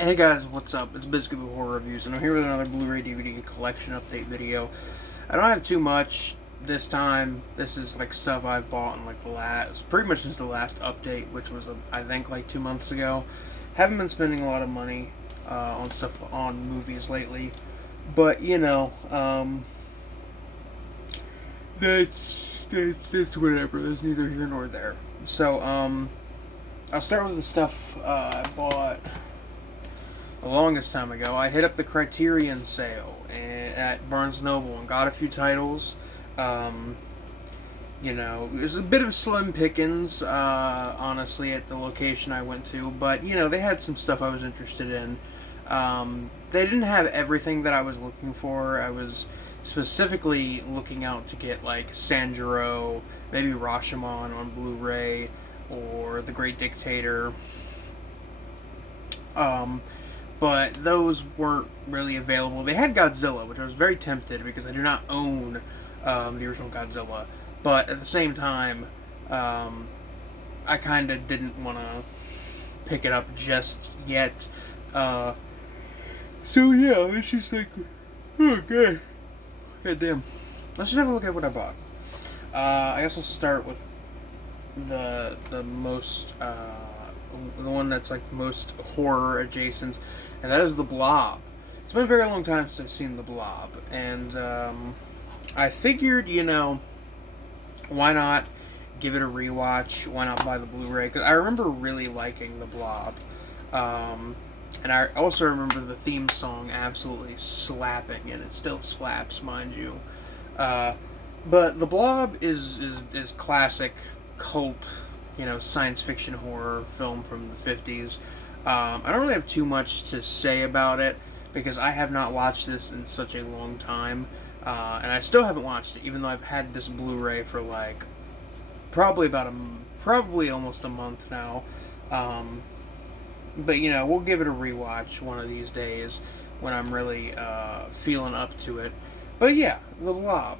Hey guys, what's up? It's basically Horror Reviews, and I'm here with another Blu-ray DVD collection update video. I don't have too much this time. This is like stuff I've bought in like the pretty much since the last update, which was I think like 2 months ago. Haven't been spending a lot of money on stuff on movies lately, but that's whatever. That's neither here nor there. So I'll start with the stuff I bought the longest time ago. I hit up the Criterion sale at Barnes Noble and got a few titles. Um, it was a bit of slim pickings, honestly, at the location I went to, but they had some stuff I was interested in. They didn't have everything that I was looking for. I was specifically looking out to get like Sanjuro, maybe Rashomon on Blu-ray, or The Great Dictator. Um, but those weren't really available. They had Godzilla, which I was very tempted because I do not own the original Godzilla. But at the same time, I kind of didn't want to pick it up just yet. Uh, so yeah, it's just like, okay, god damn. Let's just have a look at what I bought. I guess I'll start with the most the one that's like most horror adjacent, and that is the Blob. It's been a very long time since I've seen the Blob, and I figured, why not give it a rewatch? Why not buy the Blu-ray? Because I remember really liking the Blob, and I also remember the theme song absolutely slapping, and it still slaps, mind you. But the Blob is classic cult, science fiction horror film from the 50s. I don't really have too much to say about it because I have not watched this in such a long time, and I still haven't watched it, even though I've had this Blu-ray for like probably almost a month now. But we'll give it a rewatch one of these days when I'm really feeling up to it. But yeah, the Blob.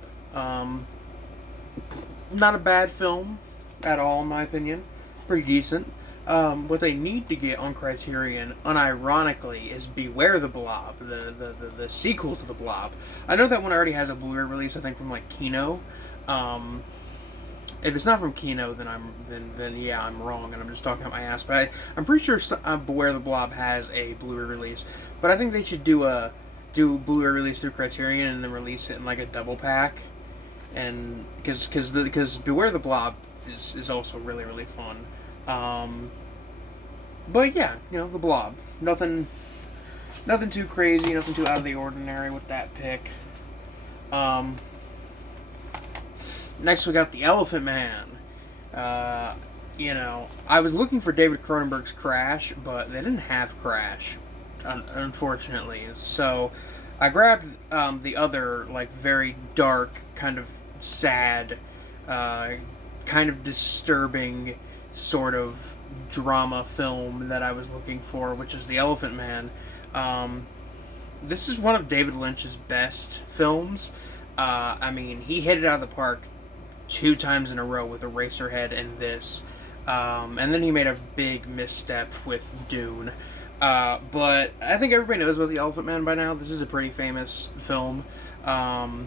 Not a bad film at all, in my opinion. Pretty decent. What they need to get on Criterion, unironically, is Beware the Blob, the sequel to the Blob. I know that one already has a Blu-ray release, I think from like Kino. If it's not from Kino, then yeah, I'm wrong, and I'm just talking out my ass. But I'm pretty sure Beware the Blob has a Blu-ray release. But I think they should do Blu-ray release through Criterion and then release it in like a double pack, and because Beware the Blob is also really really fun. But yeah, the Blob. Nothing too crazy, nothing too out of the ordinary with that pick. Next we got the Elephant Man. I was looking for David Cronenberg's Crash, but they didn't have Crash, unfortunately. So I grabbed the other, like, very dark, kind of sad, kind of disturbing sort of drama film that I was looking for, which is The Elephant Man. This is one of David Lynch's best films. I mean, he hit it out of the park 2 times in a row with Eraserhead and this. And then he made a big misstep with Dune. But I think everybody knows about The Elephant Man by now. This is a pretty famous film. I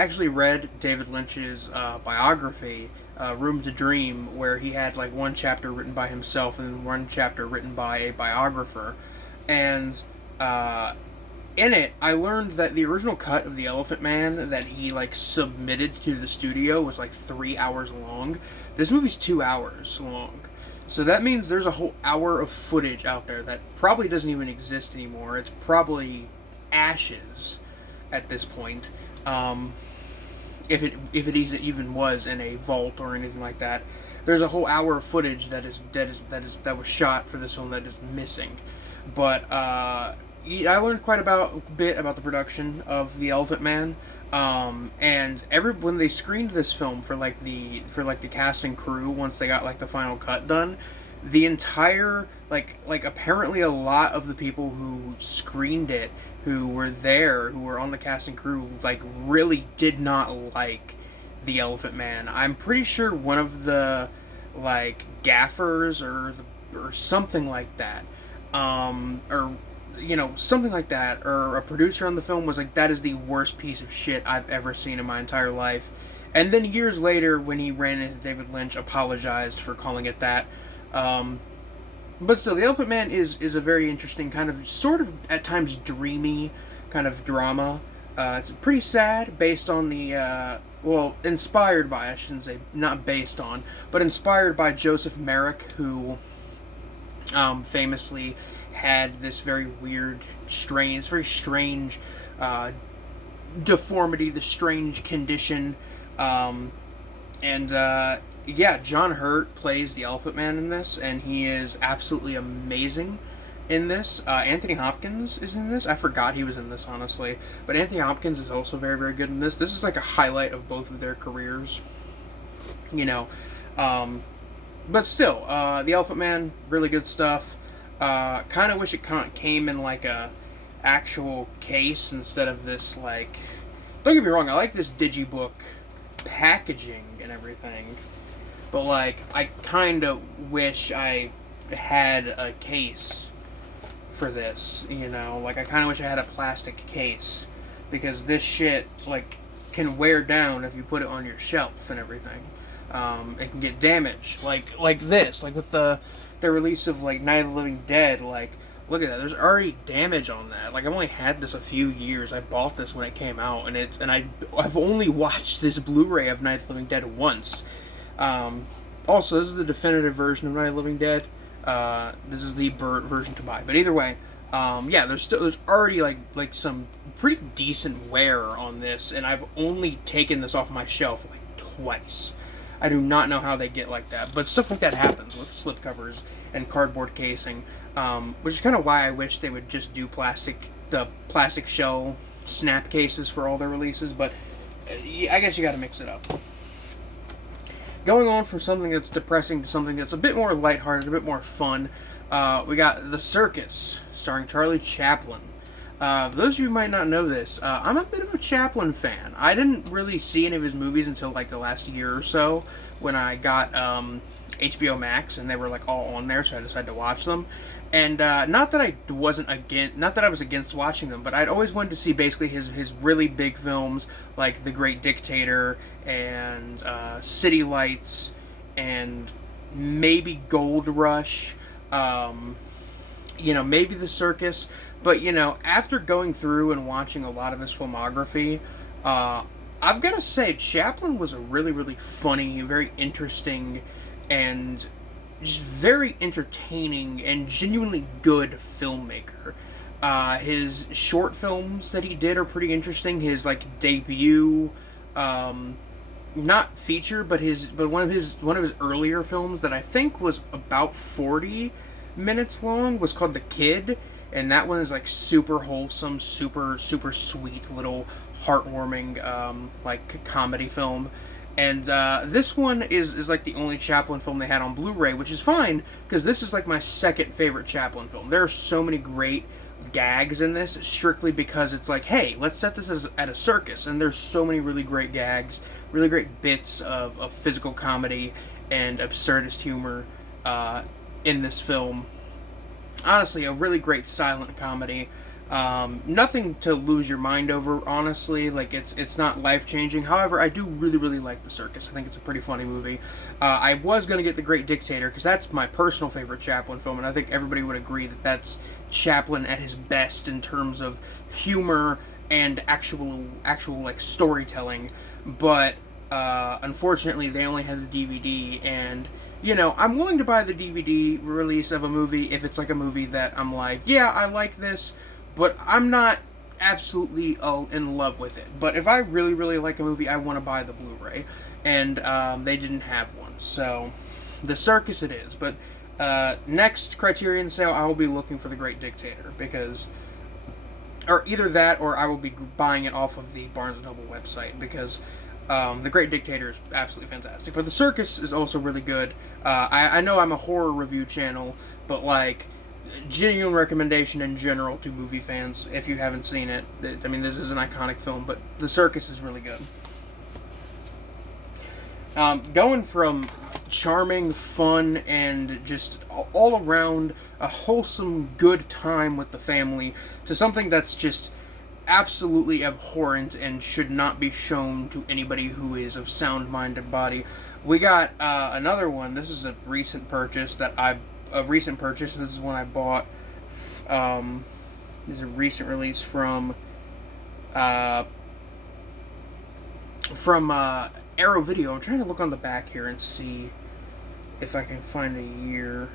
actually read David Lynch's biography, Room to Dream, where he had like one chapter written by himself and then one chapter written by a biographer. And in it, I learned that the original cut of The Elephant Man that he like submitted to the studio was like 3 hours long. This movie's 2 hours long. So that means there's a whole hour of footage out there that probably doesn't even exist anymore. It's probably ashes at this point. If it even was in a vault or anything like that, there's a whole hour of footage that was shot for this film that is missing. But I learned quite a bit about the production of The Elephant Man. And when they screened this film for the cast and crew, once they got like the final cut done, the entire apparently a lot of the people who screened it, who were on the cast and crew, like really did not like The Elephant Man. I'm pretty sure one of the like gaffers or something like that or something like that, or a producer on the film was like, that is the worst piece of shit I've ever seen in my entire life. And then years later, when he ran into David Lynch, apologized for calling it that. Um, but still, The Elephant Man is a very interesting kind of, sort of at times dreamy kind of drama. It's pretty sad, based on the inspired by, I shouldn't say not based on, but inspired by Joseph Merrick, who famously had this very weird, strange, very strange deformity, the strange condition. Um, and yeah, John Hurt plays the Elephant Man in this, and he is absolutely amazing in this. Anthony Hopkins is in this. I forgot he was in this, honestly. But Anthony Hopkins is also very, very good in this. This is like a highlight of both of their careers. You know. But still, The Elephant Man, really good stuff. Kind of wish it came in like a actual case instead of this, like... Don't get me wrong, I like this digibook packaging and everything. But, like, I kind of wish I had a case for this, Like, I kind of wish I had a plastic case. Because this shit, like, can wear down if you put it on your shelf and everything. It can get damaged. Like this. Like, with the release of, like, Night of the Living Dead, like... Look at that. There's already damage on that. Like, I've only had this a few years. I bought this when it came out, and I've only watched this Blu-ray of Night of the Living Dead once. Also, this is the definitive version of Night of the Living Dead. This is the version to buy. But either way, yeah, there's already like some pretty decent wear on this, and I've only taken this off my shelf like twice. I do not know how they get like that, but stuff like that happens with slipcovers and cardboard casing, which is kind of why I wish they would just do the plastic shell snap cases for all their releases, but I guess you gotta mix it up. Going on from something that's depressing to something that's a bit more lighthearted, a bit more fun, we got The Circus, starring Charlie Chaplin. Those of you who might not know this, I'm a bit of a Chaplin fan. I didn't really see any of his movies until like the last year or so, when I got HBO Max and they were like all on there, so I decided to watch them. And not that I was against watching them, but I'd always wanted to see basically his really big films like The Great Dictator and City Lights and maybe Gold Rush, maybe The Circus. But, after going through and watching a lot of his filmography, I've got to say, Chaplin was a really, really funny, very interesting, and just very entertaining and genuinely good filmmaker. His short films that he did are pretty interesting. His, debut, not feature, but one of his earlier films that I think was about 40 minutes long was called The Kid. And that one is super wholesome, super, super sweet, little heartwarming, comedy film. And this one is the only Chaplin film they had on Blu-ray, which is fine, because this is my second favorite Chaplin film. There are so many great gags in this, strictly because it's hey, let's set this at a circus. And there's so many really great gags, really great bits of physical comedy and absurdist humor in this film. Honestly, a really great silent comedy. Nothing to lose your mind over, honestly. It's not life-changing. However, I do really, really like The Circus. I think it's a pretty funny movie. I was going to get The Great Dictator, because that's my personal favorite Chaplin film, and I think everybody would agree that that's Chaplin at his best in terms of humor and actual storytelling. But, unfortunately, they only had the DVD, and... I'm willing to buy the DVD release of a movie if it's a movie that I'm yeah, I like this, but I'm not absolutely in love with it. But if I really, really like a movie, I want to buy the Blu-ray, and they didn't have one. So, The Circus it is. But next Criterion sale, I will be looking for The Great Dictator, or either that, or I will be buying it off of the Barnes & Noble website, because... The Great Dictator is absolutely fantastic. But The Circus is also really good. I know I'm a horror review channel, but genuine recommendation in general to movie fans if you haven't seen it. I mean, this is an iconic film, but The Circus is really good. Going from charming, fun, and just all around a wholesome, good time with the family, to something that's just absolutely abhorrent and should not be shown to anybody who is of sound mind and body. We got another one. This is a recent purchase This is one I bought. This is a recent release from Arrow Video. I'm trying to look on the back here and see if I can find a year.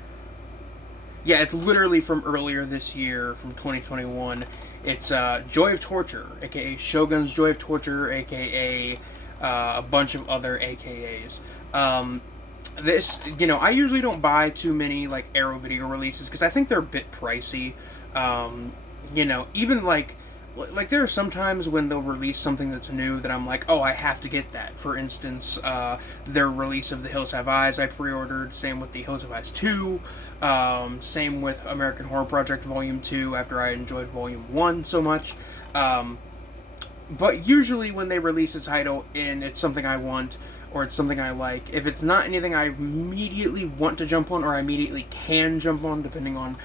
Yeah, it's literally from earlier this year, from 2021. It's Joy of Torture, aka Shogun's Joy of Torture, aka a bunch of other AKAs. This, I usually don't buy too many like Arrow Video releases because I think they're a bit pricey. Even like there are some times when they'll release something that's new that I'm like, oh, I have to get that. For instance, their release of The Hills Have Eyes I pre-ordered. Same with The Hills Have Eyes 2. Same with American Horror Project Volume 2 after I enjoyed Volume 1 so much. But usually when they release a title and it's something I want or it's something I like, if it's not anything I immediately want to jump on or I immediately can jump on depending on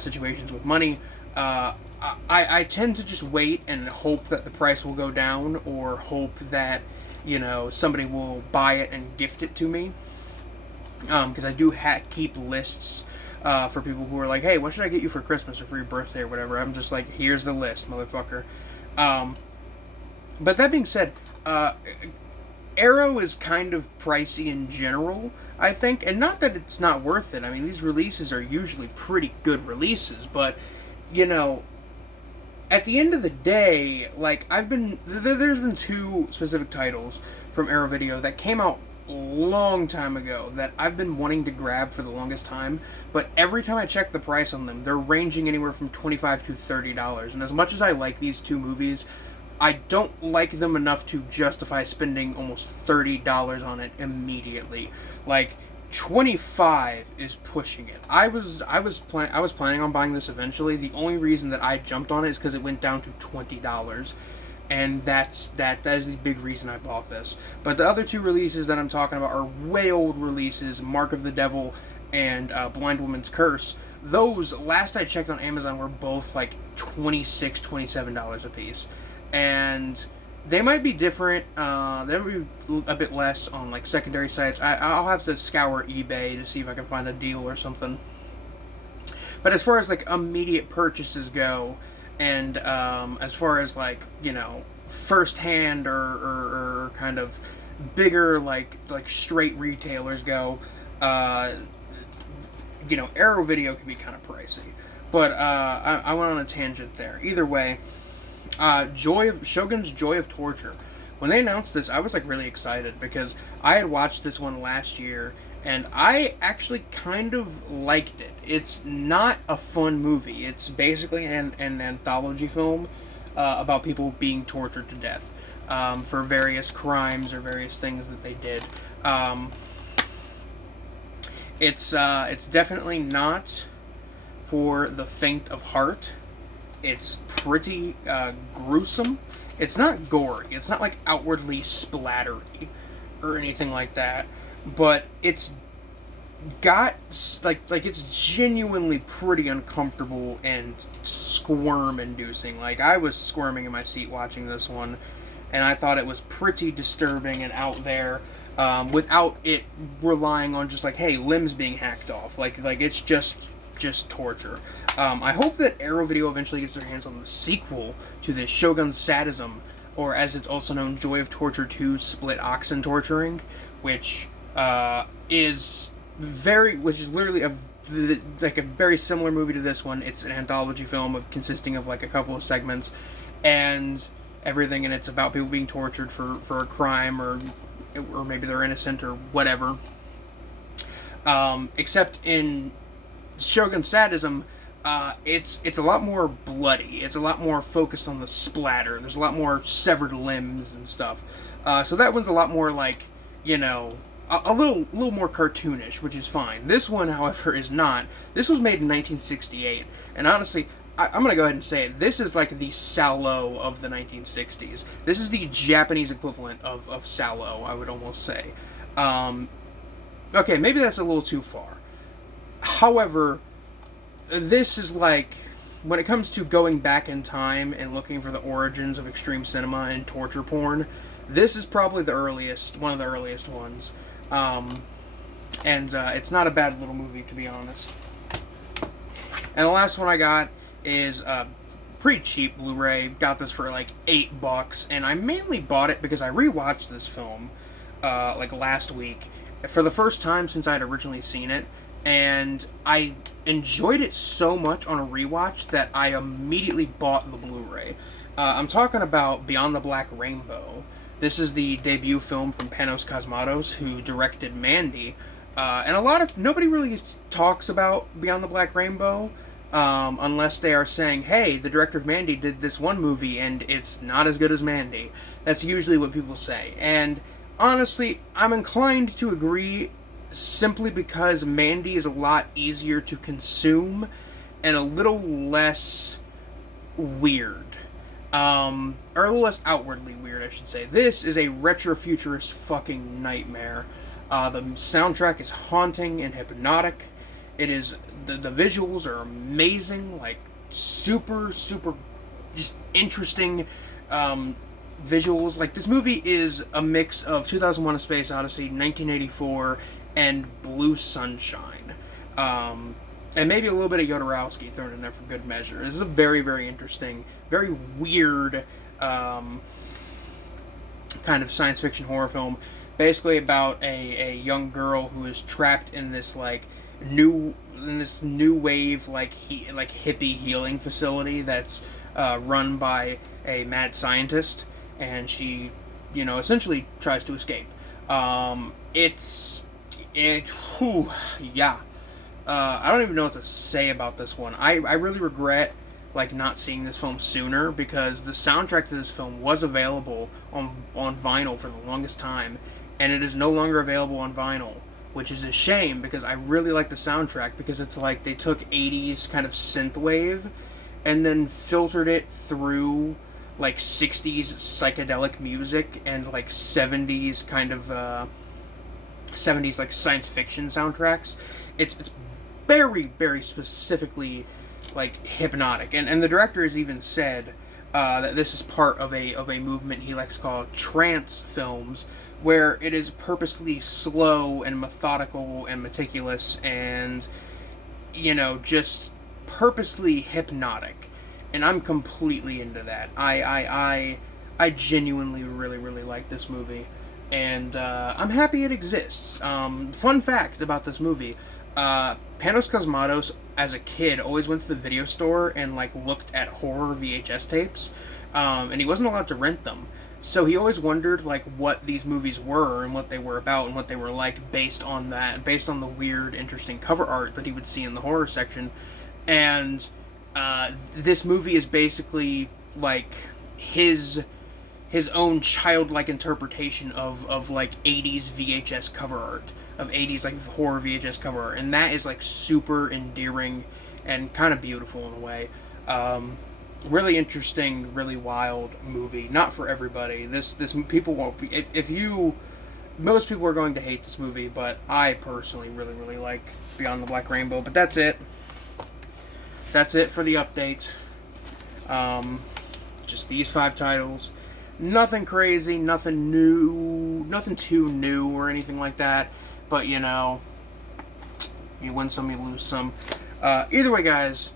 situations with money, I tend to just wait and hope that the price will go down or hope that, somebody will buy it and gift it to me. Because I do keep lists for people who are like, hey, what should I get you for Christmas or for your birthday or whatever. I'm just like, here's the list, motherfucker. But that being said, Arrow is kind of pricey in general, I think. And not that it's not worth it. I mean, these releases are usually pretty good releases. But, at the end of the day, like, there's been two specific titles from Arrow Video that came out a long time ago that I've been wanting to grab for the longest time, but every time I check the price on them, they're ranging anywhere from $25 to $30. And as much as I like these two movies, I don't like them enough to justify spending almost $30 on it immediately. Like, 25 is pushing it. I was planning on buying this eventually. The only reason that I jumped on it is because it went down to $20, and that is the big reason I bought this. But the other two releases that I'm talking about are way old releases: Mark of the Devil and Blind Woman's Curse. Those, last I checked on Amazon, were both like $26, $27 a piece, and they might be different. They might be a bit less on like secondary sites. I'll have to scour eBay to see if I can find a deal or something. But as far as like immediate purchases go, and as far as like first hand or kind of bigger like straight retailers go, Arrow Video can be kind of pricey. But I went on a tangent there. Either way. Shogun's Joy of Torture. When they announced this, I was like really excited because I had watched this one last year and I actually kind of liked it. It's not a fun movie. It's basically an anthology film about people being tortured to death for various crimes or various things that they did. It's definitely not for the faint of heart. It's pretty gruesome. It's not gory. It's not like outwardly splattery or anything like that. But it's got like it's genuinely pretty uncomfortable and squirm-inducing. Like, I was squirming in my seat watching this one, and I thought it was pretty disturbing and out there, without it relying on just like, hey, limbs being hacked off. Like it's just torture. I hope that Arrow Video eventually gets their hands on the sequel to this, Shogun's Sadism, or as it's also known, Joy of Torture 2: Split Oxen Torturing, which is literally a very similar movie to this one. It's an anthology film consisting of like a couple of segments, and everything in it's about people being tortured for a crime, or maybe they're innocent or whatever. Except in Shogun Sadism, it's a lot more bloody. It's a lot more focused on the splatter. There's a lot more severed limbs and stuff. So that one's a lot more like, a little more cartoonish, which is fine. This one, however, is not. This was made in 1968, and honestly, I'm gonna go ahead and say it. This is like the Salò of the 1960s. This is the Japanese equivalent of Salò, I would almost say. Okay, maybe that's a little too far. However, this is like, when it comes to going back in time and looking for the origins of extreme cinema and torture porn, this is probably one of the earliest ones. Um, and it's not a bad little movie, to be honest. And the last one I got is pretty cheap Blu-ray. Got this for like $8, and I mainly bought it because I rewatched this film like last week for the first time since I'd originally seen it, and I enjoyed it so much on a rewatch that I immediately bought the Blu-ray. I'm talking about Beyond the Black Rainbow. This is the debut film from Panos Cosmatos, who directed Mandy. And nobody really talks about Beyond the Black Rainbow, unless they are saying, hey, the director of Mandy did this one movie and it's not as good as Mandy. That's usually what people say. And honestly, I'm inclined to agree, simply because Mandy is a lot easier to consume and a little less weird. Or a little less outwardly weird, I should say. This is a retrofuturist fucking nightmare. The soundtrack is haunting and hypnotic. It is the visuals are amazing, like super just interesting visuals. Like, this movie is a mix of 2001: A Space Odyssey, 1984, and Blue Sunshine. And maybe a little bit of Jodorowsky thrown in there for good measure. This is a very interesting, very weird kind of science fiction horror film, basically about a young girl who is trapped in this new wave hippie healing facility that's run by a mad scientist, and she essentially tries to escape. I don't even know what to say about this one. I really regret not seeing this film sooner, because the soundtrack to this film was available on vinyl for the longest time, and it is no longer available on vinyl, which is a shame, because I really like the soundtrack, because it's like they took 80s kind of synthwave and then filtered it through 60s psychedelic music and 70s kind of 70s science fiction soundtracks. It's very specifically hypnotic, and the director has even said that this is part of a movement he likes to call trance films, where it is purposely slow and methodical and meticulous and just purposely hypnotic, and I'm completely into that. I genuinely really like this movie, and I'm happy it exists. Fun fact about this movie: Panos Cosmatos, as a kid, always went to the video store and looked at horror VHS tapes, and he wasn't allowed to rent them. So he always wondered what these movies were and what they were about and what they were like based on the weird, interesting cover art that he would see in the horror section. And this movie is basically his own childlike interpretation of 80s VHS cover art, of 80s horror VHS cover art, and that is super endearing and kind of beautiful in a way. Really interesting, really wild movie. Not for everybody. This people won't be. Most people are going to hate this movie, but I personally really like Beyond the Black Rainbow. But that's it. That's it for the update. Just these 5 titles. Nothing crazy, nothing new, nothing too new or anything like that. But you win some, you lose some. Either way, guys,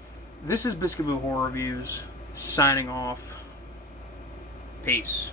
this is Biscuit Boo Horror Reviews, signing off. Peace.